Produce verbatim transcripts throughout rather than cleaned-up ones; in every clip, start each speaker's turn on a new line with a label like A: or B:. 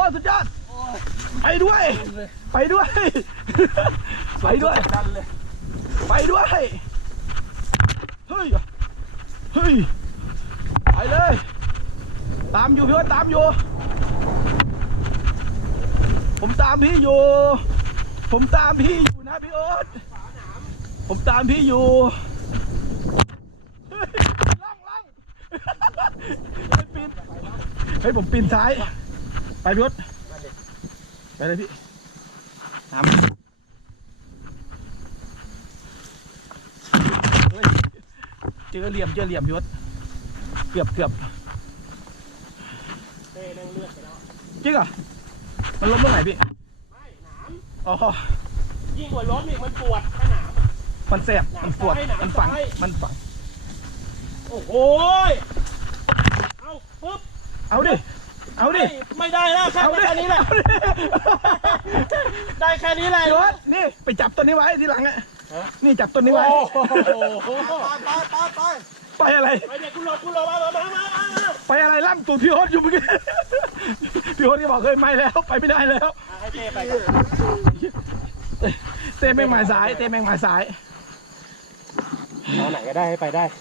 A: สุดยอดไปด้วยไปด้วยไปด้วยไปด้วยเฮ้ยเฮ้ยไปเลยตามอยู่พี่ว่าตามอยู่ผมตามพี่อยู่ผมตามพี่อยู่นะพี่โอ๊ตผมตามพี่อยู่ล่องล่องให้ปีนให้ผมปีนซ้ายไปพี่โอ๊ตไปเลยพี่น้ำเจอเหลี่ยมเจอเหลี่ยมพี่โอ๊ตเกือบเกือบเต้นั่งเลือดไปแล้วจริงเหรอมันล้มตรงไหนพี่ไม่หนามอ๋อยิ่งกว่าล้มอีกมันปวดแค่หนามมันแสบมันปวดมันฝังมันฝังโอ้โหเอาปุ๊บเอาดิเอาดิไม่ได้แล้วแค่นี้แหละได้แค่นี้แหละรถนี่ไปจับต้นนี้ไว้ทีหลังอ่ะนี่จับต้นนี้ไว้ไปไปไปไปอะไรไปเด็กกูหลบกูหลบมามามาไปอะไรล่ำตูดพี่โอ๊ตอยู่เมื่อกี้พี่โอ๊ตก็บอกเคยไม่แล้วไปไม่ได้แล้วให้เต้ไปเต้แม่งหมายสายเต้แม่งหมายสายเอาไหนก็ได้ให้ไปได้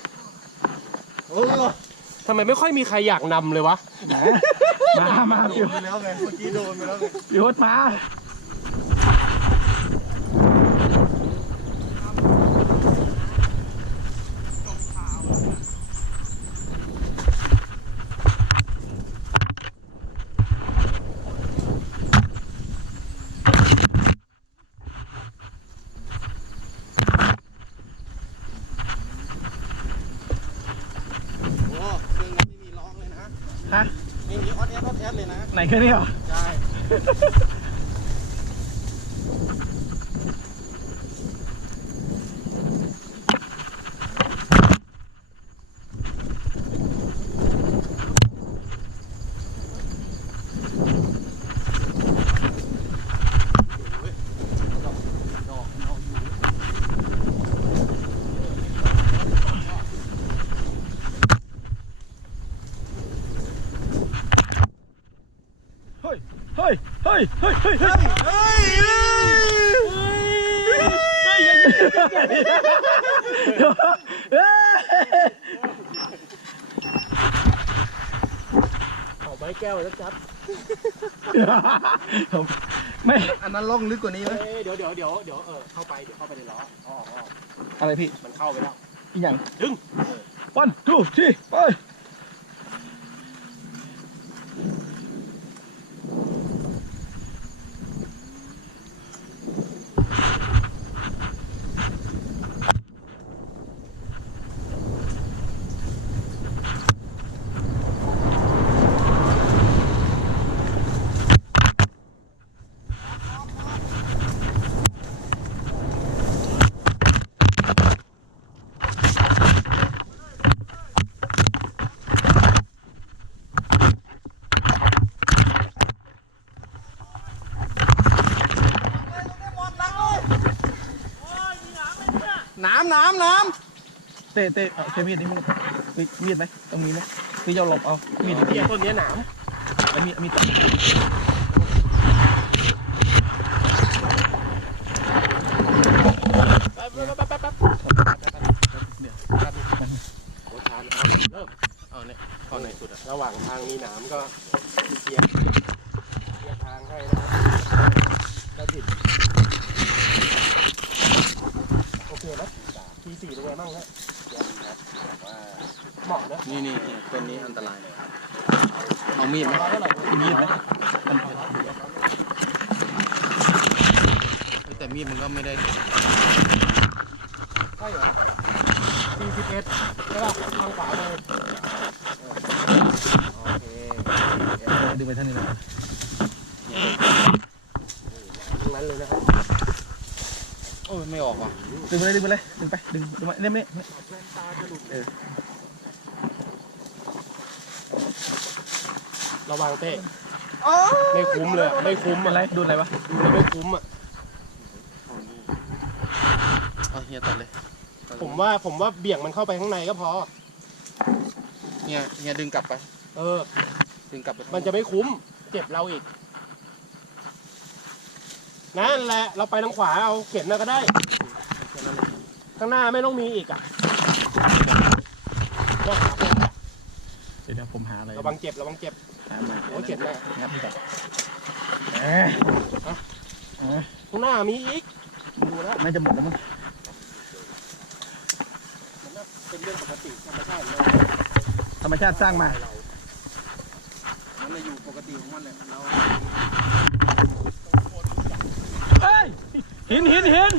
A: ทำไมไม่ค่อยมีใครอยากนำเลยวะมามาพี่โอ๊ตแล้วไงเมื่อกี้โดนไปแล้วไงพี่โอ๊ตมาฮะไม่มีออดแอดออดแอดเลยนะไหนแค่นี้เหรอใช่เฮ้ยเฮ้ยเฮ้ยเฮ้ยเฮ้ยเฮ้ยเอาไม้แก้วแล้วจัดไม่อันนั้นล่องลึกกว่านี้ไหมเดี๋ยวเดี๋ยวเดี๋ยวเดี๋ยวเออเข้าไปเดี๋ยวเข้าไปในล้ออ๋ออะไรพี่มันเข้าไปแล้วอีกอย่างดึง one two three ไปน้ำน้ำน้ำเต้เต้เอาใช้มีดนี่มึงมีดไหมต้องมีไหมคือเราหลบเอามีดที่ต้นนี้หนามเอามีดมีดแป๊บแป๊บแป๊บแป๊บแป๊บเดี๋ยวโอ้ทานเอาเริ่มเอาเนี่ยเข้าในสุดอะระหว่างทางมีหนามก็เกียร์เกียร์ทางให้นะครับก็ติดโอเคนะทีสี่เป็นไงบ้างฮะเหมาะนะนี่นี่ต้นนี้อันตรายเลยครับเอามีดไหมมีดไหมแต่มีดมันก็ไม่ได้ใช่เหรอสี่สิบเอ็ดใช่ป่ะทางขวาเลยโอเคดึงไปท่านนี้เลยตรงนั้นเลยนะครับโอ้ยไม่ออกว่ะดึงไปเลยดึงไปเลยดึงไปดึงดึงมาเนี่ยเนี่ยระวังเต้ไม่คุ้มเลยไม่คุ้มอะไรดูอะไรวะดูแล้วไม่คุ้มอ่ะเอาเฮียตัดเลยผมว่าผมว่าเบี่ยงมันเข้าไปข้างในก็พอเฮียเฮียดึงกลับไปเออดึงกลับไปมันจะไม่คุ้มเจ็บเราอีก
B: นั่นแหละเราไปทางขวาเอาเข็นน่ะก็ได้ข้างหน้าไม่ต้องมีอีกอ่ะ
A: เดี๋ยวผมหาอะไร
B: ระวังเจ็บระวังเจ็บ
A: หามา
B: โอ้เจ็บเลย
A: งับไปก่อนเออ
B: ข้างหน้ามีอีกดูแล้ว
A: ไม่จะหมดแล้วมั้ง
B: มันน่าเป็นเรื่องปกติธรรมชาติเลย
A: ธรรมชาติสร้างมา
B: มันจะอยู่ปกติของมันเลยเรา
A: เอ้ยหินหินหิน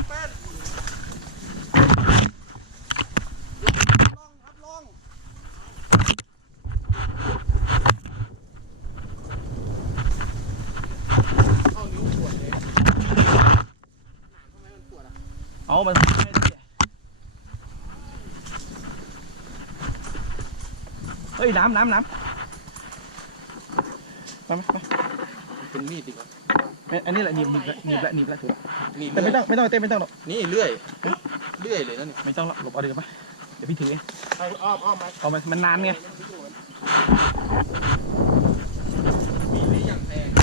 A: เอามันเฮ้ย น้ำน้ำน้ำมาไหมมา
C: เป็นมีดดีกว่า
A: อันนี้แหละหนีบหนีบแล้วหนีบแล้วหนีบแล้วถูก
C: มีด
A: แต่ไม่ต้องไม่ต้องเต้นไม่ต้องหรอก
C: นี่เลื่อยเลื่อยเลยนะนี่
A: ไม่ต้องหรอกหลบเอาเดี๋ยวไปเดี๋ยวพี่ถือเอง
B: เอาอ้อมอ้อมไป
A: เอามันมันนานไง
C: มีดนี้อย่างแพง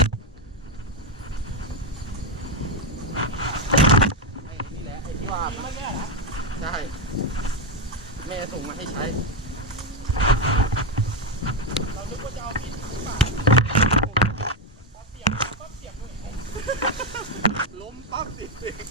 C: ไอ้นี่แหละไอ้ที่ว่าใช่แม่ส่งมาให้ใช้
B: เราคิดว่าจะเอามีดหรือเปล่าพอเสียบปั๊บเสียบเลย
C: ล้มปั๊บสิ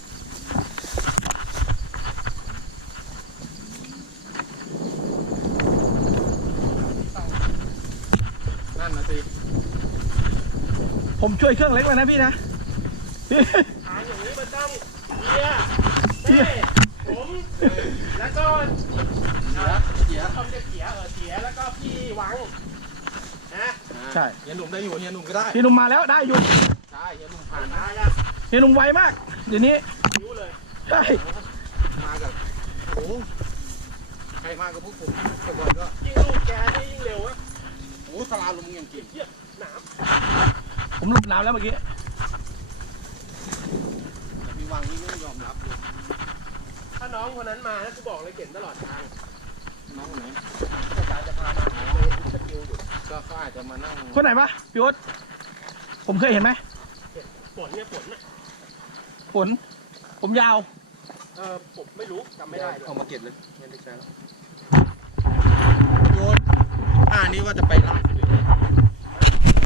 C: นั่นนะสิ
A: ผมช่วยเครื่องเล็กเลยนะพี่นะ
B: ทางอย่างนี้มันต้องเกียร์เต้ผมแล้วก็
C: เสียเสีย
B: เขาเรียกเสียเออเสียแล้วก็พี่หวังนะ
A: ใช่
C: เฮียหนุ่มได้อยู่เฮียหนุ่มก็ได้
A: พี่หนุ่มมาแล้วได้อยู่
C: ใช่เฮียหนุ่มผ่าน
B: มา
C: นะ
B: อ่ะ
A: พี่หนุ่มไวมากเดี๋ยวนี้
B: คิ้วเลย
A: ใช่
C: มากับโอ้ใครมากับพวกผมแต่ก่อนก็
B: ยิ่งลูกแกนี่ยิ่งเร็วอะ
C: โอ้สลาลมอย่างเก่ง
B: เยี่ยหนาม
A: ผมหลุดน้ำแล้วเมื่อกี้
C: แต่พี่วังนี่ไม่ยอมรับเลย
B: ถ้าน้องคนนั้นมานะกูบอกเลยเข็นตลอดทาง
C: น้องไหน
B: อาจารย์จะพามาหาเลยสกิลอยู่
C: ก็เขาอาจจะมานั่ง
A: คนไหนปะพี่โอ๊ตผมเคยเห็นไหม
B: ฝนเนี่ยฝนน่ะ
A: ฝนผมยาว
B: เออผมไม่รู้จำไม่ได้เลย
C: เอามาเก็บเลยไม่ได้ใช้แล้วโยนอ่านี่ว่าจะไปลาดเลย